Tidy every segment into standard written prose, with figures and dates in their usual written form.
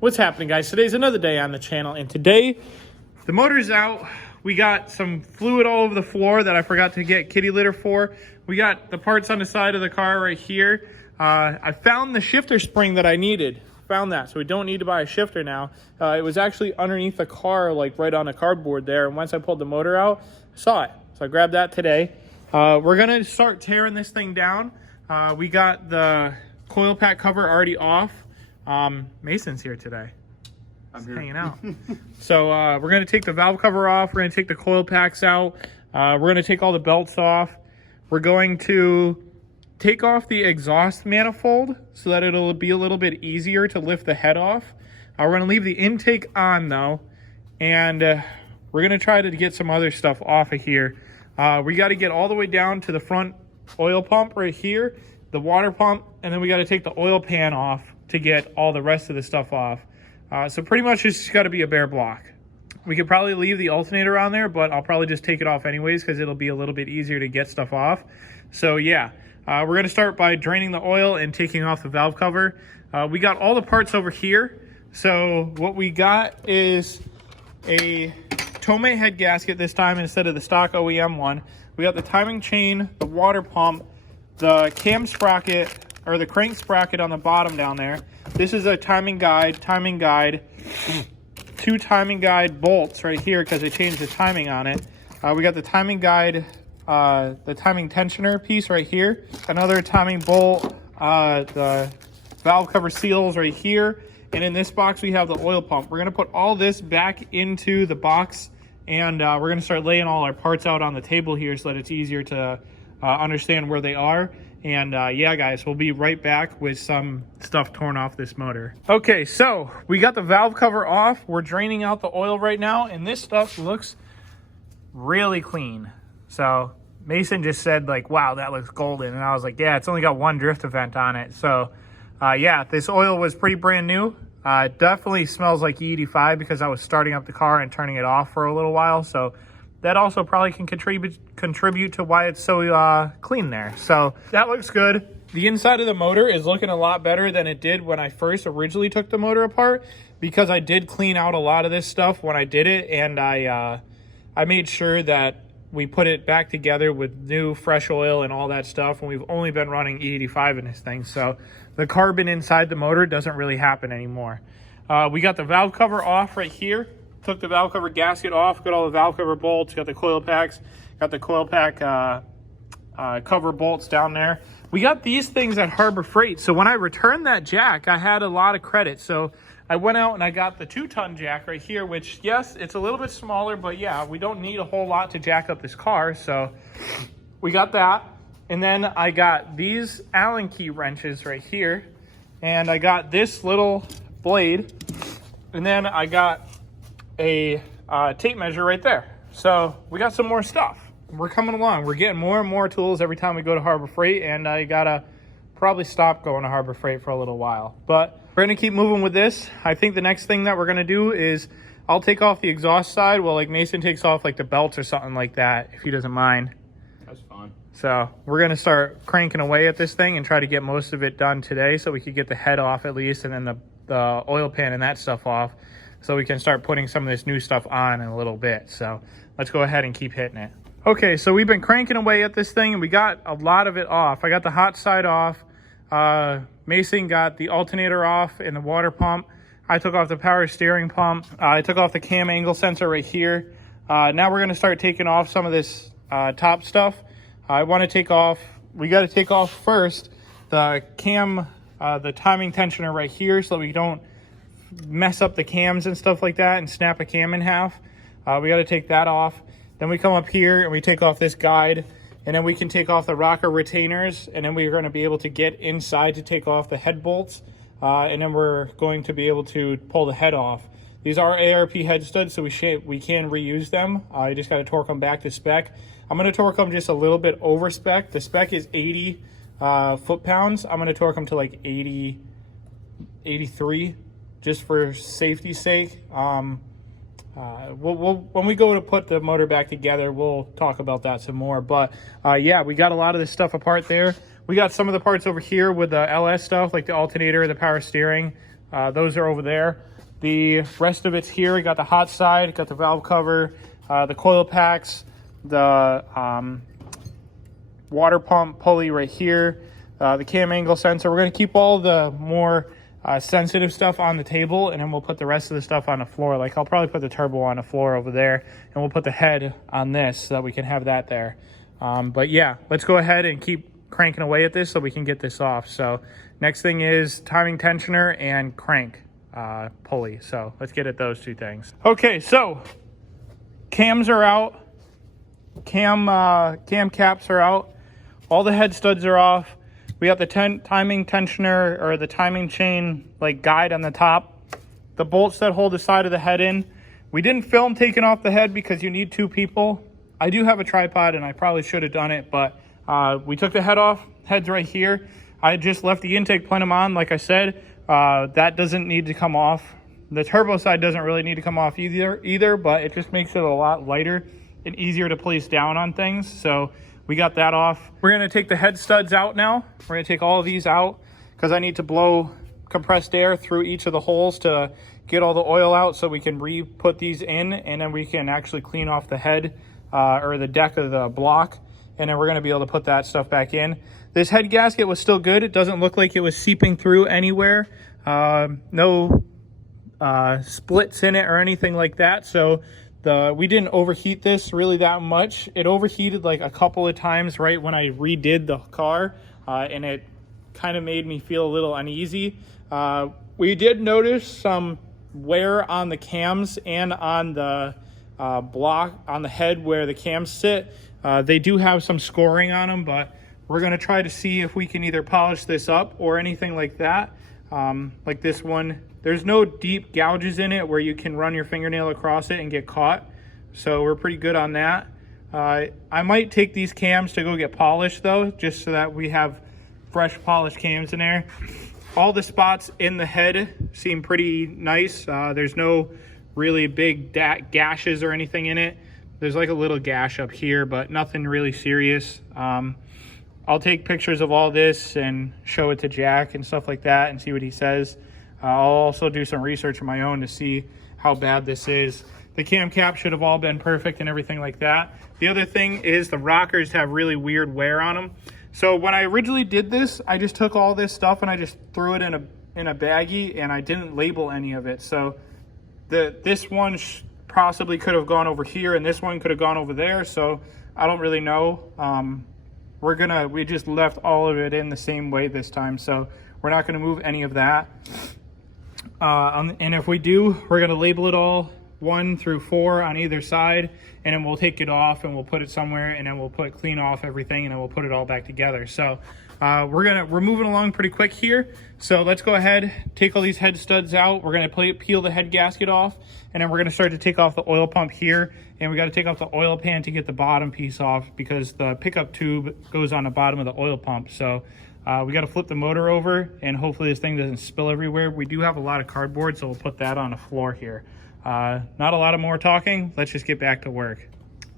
What's happening, guys? Today's another day on the channel, and today the motor's out. We got some fluid all over the floor that I forgot to get kitty litter for. We got the parts on the side of the car right here. I found the shifter spring that I needed. Found that, so we don't need to buy a shifter now. It was actually underneath the car, like right on the cardboard there, and once I pulled the motor out, I saw it. So I grabbed that today. We're gonna start tearing this thing down. We got the coil pack cover already off. Mason's here today. I'm here hanging out. So we're going to take the valve cover off. We're going to take the coil packs out. We're going to take all the belts off. We're going to take off the exhaust manifold so that it'll be a little bit easier to lift the head off. We're going to leave the intake on though, and we're going to try to get some other stuff off of here. We got to get all the way down to the front oil pump right here, the water pump, and then we got to take the oil pan off to get all the rest of the stuff off. So pretty much it's just got to be a bare block. We could probably leave the alternator on there, but I'll probably just take it off anyways because it'll be a little bit easier to get stuff off. So yeah, we're going to start by draining the oil and taking off the valve cover. We got all the parts over here. So what we got is a Tomei head gasket this time instead of the stock OEM one. We got the timing chain, the water pump, the cam sprocket, or the crank sprocket on the bottom down there. This is a timing guide, two timing guide bolts right here because they changed the timing on it. We got the timing guide, the timing tensioner piece right here, another timing bolt, the valve cover seals right here, and in this box we have the oil pump. We're gonna put all this back into the box, and we're gonna start laying all our parts out on the table here so that it's easier to understand where they are. And yeah, guys, we'll be right back with some stuff torn off this motor. Okay, so we got the valve cover off. We're draining out the oil right now, and this stuff looks really clean. So Mason just said, like, wow, that looks golden. And I was like, yeah, it's only got one drift event on it. So yeah, this oil was pretty brand new. It definitely smells like E85 because I was starting up the car and turning it off for a little while. So that also probably can contribute to why it's so clean there. So that looks good. The inside of the motor is looking a lot better than it did when I first originally took the motor apart, because I did clean out a lot of this stuff when I did it, and I made sure that we put it back together with new fresh oil and all that stuff, and we've only been running E85 in this thing, so the carbon inside the motor doesn't really happen anymore. We got the valve cover off right here. Took the valve cover gasket off, got all the valve cover bolts, got the coil packs, got the coil pack cover bolts down there. We got these things at Harbor Freight. So when I returned that jack, I had a lot of credit. So I went out and I got the 2-ton jack right here, which, yes, it's a little bit smaller, but yeah, we don't need a whole lot to jack up this car. So we got that. And then I got these Allen key wrenches right here. And I got this little blade. And then I got a tape measure right there. So we got some more stuff. We're coming along. We're getting more and more tools every time we go to Harbor Freight, and I gotta probably stop going to Harbor Freight for a little while. But we're gonna keep moving with this. I think the next thing that we're gonna do is I'll take off the exhaust side while like Mason takes off like the belts or something like that, if he doesn't mind. That's fine. So we're gonna start cranking away at this thing and try to get most of it done today so we could get the head off at least, and then the oil pan and that stuff off, so we can start putting some of this new stuff on in a little bit. So let's go ahead and keep hitting it. Okay, so we've been cranking away at this thing and we got a lot of it off. I got the hot side off. Mason got the alternator off and the water pump. I took off the power steering pump. I took off the cam angle sensor right here. Now we're gonna start taking off some of this top stuff. I wanna take off, we gotta take off first the cam, the timing tensioner right here so that we don't mess up the cams and stuff like that and snap a cam in half. We got to take that off. Then we come up here and we take off this guide, and then we can take off the rocker retainers, and then we're going to be able to get inside to take off the head bolts, and then we're going to be able to pull the head off. These are ARP head studs, so we can reuse them. You just got to torque them back to spec. I'm going to torque them just a little bit over spec. The spec is 80 foot-pounds. I'm going to torque them to like 80, 83. Just for safety's sake. When we go to put the motor back together, we'll talk about that some more. But yeah, we got a lot of this stuff apart there. We got some of the parts over here with the LS stuff, like the alternator, the power steering, Those are over there. The rest of it's here. We got the hot side, got the valve cover, the coil packs, the water pump pulley right here, the cam angle sensor. We're going to keep all the more sensitive stuff on the table, and then we'll put the rest of the stuff on the floor. Like I'll probably put the turbo on the floor over there, and we'll put the head on this so that we can have that there. But yeah, let's go ahead and keep cranking away at this so we can get this off. So next thing is timing tensioner and crank pulley. So let's get at those two things. Okay, so cams are out, cam caps are out, all the head studs are off. We got the timing tensioner or the timing chain like guide on the top, the bolts that hold the side of the head in. We didn't film taking off the head because you need 2 people. I do have a tripod and I probably should have done it, but we took the head off. Head's right here. I just left the intake plenum on. Like I said, that doesn't need to come off. The turbo side doesn't really need to come off either, but it just makes it a lot lighter and easier to place down on things. So we got that off. We're gonna take the head studs out now. We're gonna take all of these out because I need to blow compressed air through each of the holes to get all the oil out so we can re-put these in, and then we can actually clean off the head or the deck of the block, and then we're gonna be able to put that stuff back in. This head gasket was still good. It doesn't look like it was seeping through anywhere. No splits in it or anything like that. So we didn't overheat this really that much. It overheated like a couple of times right when I redid the car, and it kind of made me feel a little uneasy. We did notice some wear on the cams and on the block on the head where the cams sit. They do have some scoring on them, but we're going to try to see if we can either polish this up or anything like that. Like this one, there's no deep gouges in it where you can run your fingernail across it and get caught. So we're pretty good on that. I might take these cams to go get polished though, just so that we have fresh polished cams in there. All the spots in the head seem pretty nice. There's no really big gashes or anything in it. There's like a little gash up here, but nothing really serious. I'll take pictures of all this and show it to Jack and stuff like that and see what he says. I'll also do some research of my own to see how bad this is. The cam cap should have all been perfect and everything like that. The other thing is the rockers have really weird wear on them. So when I originally did this, I just took all this stuff and I just threw it in a baggie, and I didn't label any of it. So this one possibly could have gone over here, and this one could have gone over there. So I don't really know. We just left all of it in the same way this time, so we're not going to move any of that. And if we do, we're going to label it all 1 through 4 on either side, and then we'll take it off and we'll put it somewhere, and then we'll clean off everything, and then we'll put it all back together. So we're moving along pretty quick here. So let's go ahead, take all these head studs out. We're going to peel the head gasket off, and then we're going to start to take off the oil pump here, and we got to take off the oil pan to get the bottom piece off because the pickup tube goes on the bottom of the oil pump. So we got to flip the motor over, and hopefully this thing doesn't spill everywhere. We do have a lot of cardboard, so we'll put that on the floor here. Not a lot of more talking. Let's just get back to work.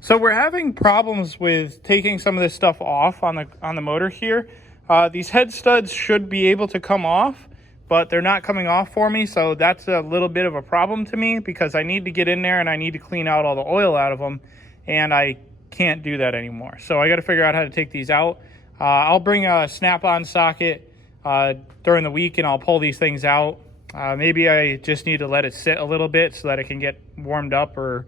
So we're having problems with taking some of this stuff off on the motor here. These head studs should be able to come off, but they're not coming off for me. So that's a little bit of a problem to me because I need to get in there and I need to clean out all the oil out of them, and I can't do that anymore. So I got to figure out how to take these out. I'll bring a snap-on socket during the week and I'll pull these things out. Maybe I just need to let it sit a little bit so that it can get warmed up or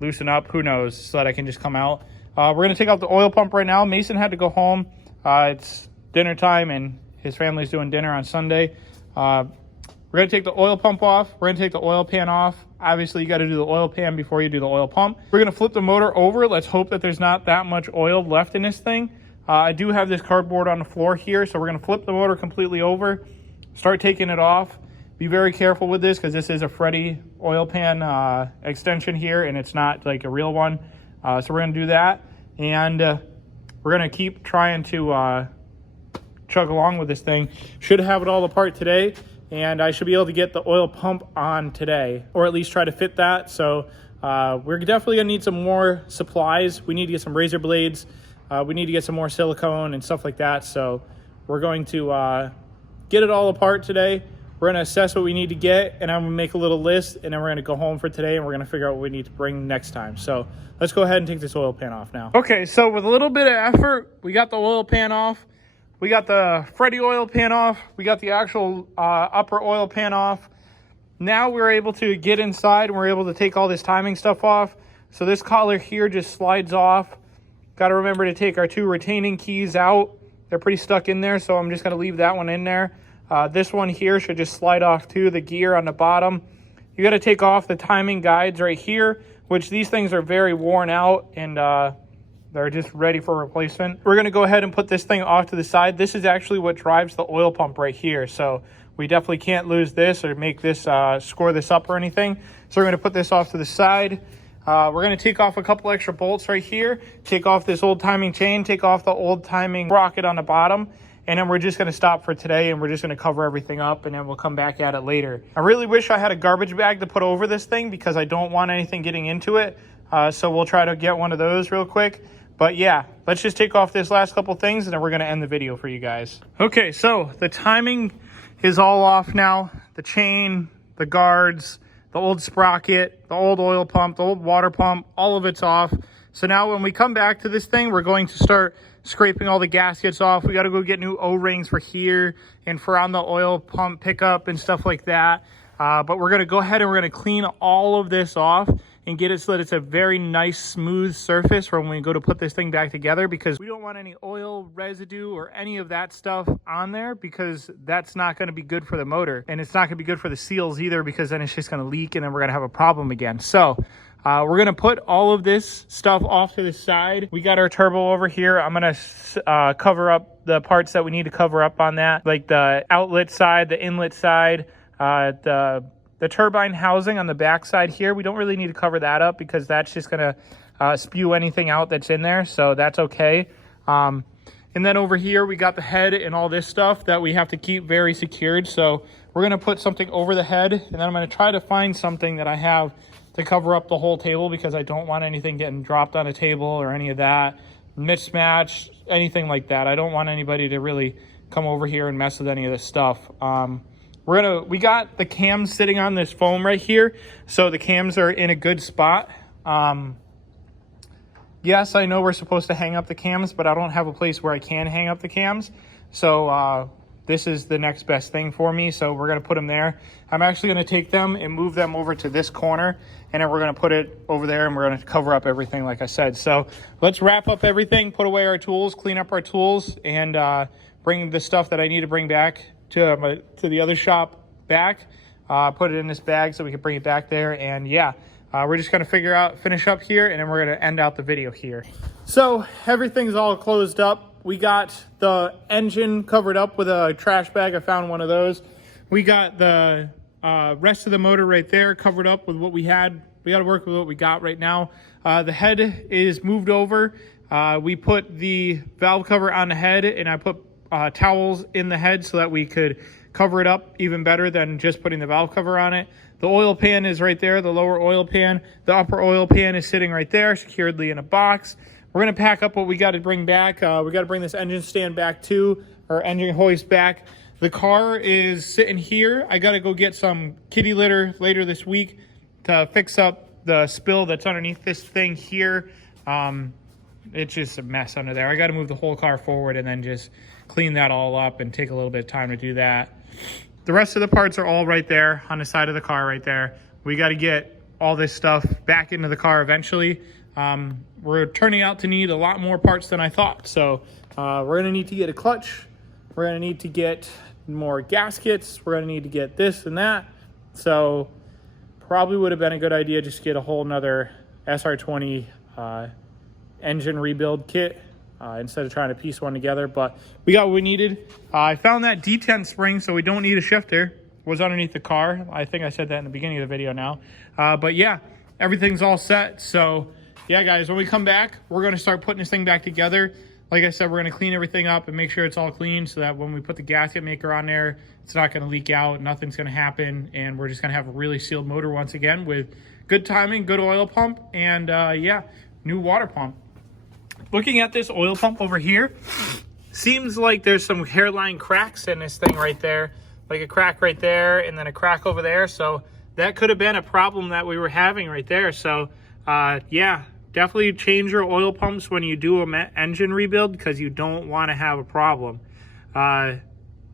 loosen up, who knows, so that I can just come out. We're going to take out the oil pump right now. Mason had to go home. It's dinner time and his family's doing dinner on Sunday. We're going to take the oil pump off. We're going to take the oil pan off. Obviously, you got to do the oil pan before you do the oil pump. We're going to flip the motor over. Let's hope that there's not that much oil left in this thing. I do have this cardboard on the floor here, so we're going to flip the motor completely over, start taking it off. Be very careful with this because this is a Freddy oil pan extension here, and it's not like a real one. So we're going to do that, and we're going to keep trying to chug along with this thing. Should have it all apart today, and I should be able to get the oil pump on today, or at least try to fit that. So we're definitely going to need some more supplies. We need to get some razor blades. We need to get some more silicone and stuff like that. So we're going to get it all apart today. We're going to assess what we need to get, and I'm going to make a little list, and then we're going to go home for today, and we're going to figure out what we need to bring next time. So let's go ahead and take this oil pan off now. Okay, so with a little bit of effort, we got the oil pan off. We got the Freddy oil pan off. We got the actual upper oil pan off. Now we're able to get inside, and we're able to take all this timing stuff off. So this collar here just slides off. Got to remember to take our 2 retaining keys out. They're pretty stuck in there, so I'm just going to leave that one in there. This one here should just slide off too, the gear on the bottom. You got to take off the timing guides right here, which these things are very worn out, and they're just ready for replacement. We're going to go ahead and put this thing off to the side. This is actually what drives the oil pump right here, so we definitely can't lose this or make this score this up or anything. So we're going to put this off to the side. We're going to take off a couple extra bolts right here, take off this old timing chain, take off the old timing sprocket on the bottom, and then we're just going to stop for today, and we're just going to cover everything up, and then we'll come back at it later. I really wish I had a garbage bag to put over this thing because I don't want anything getting into it. So we'll try to get one of those real quick. But yeah, let's just take off this last couple things, and then we're going to end the video for you guys. Okay, so the timing is all off now. The chain, the guards, the old sprocket, the old oil pump, the old water pump, all of it's off. So now when we come back to this thing, we're going to start scraping all the gaskets off. We got to go get new O-rings for here and for on the oil pump pickup and stuff like that. But we're going to go ahead and we're going to clean all of this off and get it so that it's a very nice smooth surface for when we go to put this thing back together, because we don't want any oil residue or any of that stuff on there, because that's not going to be good for the motor, and it's not going to be good for the seals either, because then it's just going to leak and then we're going to have a problem again. So we're going to put all of this stuff off to the side. We got our turbo over here. I'm going to cover up the parts that we need to cover up on that, like the outlet side, the inlet side, the turbine housing on the back side here. We don't really need to cover that up because that's just going to spew anything out that's in there, so that's okay. And then over here we got the head and all this stuff that we have to keep very secured. So we're going to put something over the head, and then I'm going to try to find something that I have to cover up the whole table, because I don't want anything getting dropped on a table or any of that, mismatch, anything like that. I don't want anybody to really come over here and mess with any of this stuff. We got the cams sitting on this foam right here, so the cams are in a good spot. Yes, I know we're supposed to hang up the cams, but I don't have a place where I can hang up the cams. So this is the next best thing for me, so we're going to put them there. I'm actually going to take them and move them over to this corner, and then we're going to put it over there, and we're going to cover up everything like I said. So let's wrap up everything, put away our tools, clean up our tools, and bring the stuff that I need to bring back to the other shop back, put it in this bag so we can bring it back there. And yeah, we're just going to finish up here, and then we're going to end out the video here. So everything's all closed up. We got the engine covered up with a trash bag. I found one of those. We got the rest of the motor right there covered up with what we had. We got to work with what we got right now. The head is moved over. We put the valve cover on the head, and I put towels in the head so that we could cover it up even better than just putting the valve cover on it. The oil pan is right there, the lower oil pan. The upper oil pan is sitting right there, securely in a box. We're going to pack up what we got to bring back. We got to bring this engine stand back too, or engine hoist back. The car is sitting here. I got to go get some kitty litter later this week to fix up the spill that's underneath this thing here. It's just a mess under there. I got to move the whole car forward and then just clean that all up and take a little bit of time to do that. The rest of the parts are all right there on the side of the car right there. We got to get all this stuff back into the car eventually. We're turning out to need a lot more parts than I thought. So we're going to need to get a clutch. We're going to need to get more gaskets. We're going to need to get this and that. So probably would have been a good idea just to get a whole nother SR20 engine rebuild kit instead of trying to piece one together. But we got what we needed. I found that detent spring, so we don't need a shifter. It was underneath the car. I think I said that in the beginning of the video now. But yeah, everything's all set. So yeah, guys, when we come back, we're going to start putting this thing back together. Like I said, we're going to clean everything up and make sure it's all clean so that when we put the gasket maker on there, it's not going to leak out, nothing's going to happen, and we're just going to have a really sealed motor once again with good timing, good oil pump, and yeah, new water pump. Looking at this oil pump over here, seems like there's some hairline cracks in this thing right there like a crack right there and then a crack over there. So that could have been a problem that we were having right there. So yeah, definitely change your oil pumps when you do a engine rebuild, because you don't want to have a problem.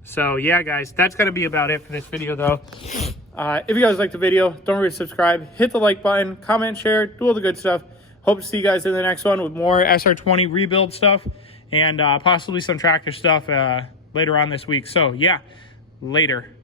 So yeah, guys, that's going to be about it for this video, though. If you guys liked the video, don't forget to subscribe, hit the like button, comment, share, do all the good stuff. Hope to see you guys in the next one with more SR20 rebuild stuff and possibly some tractor stuff later on this week. So yeah, later.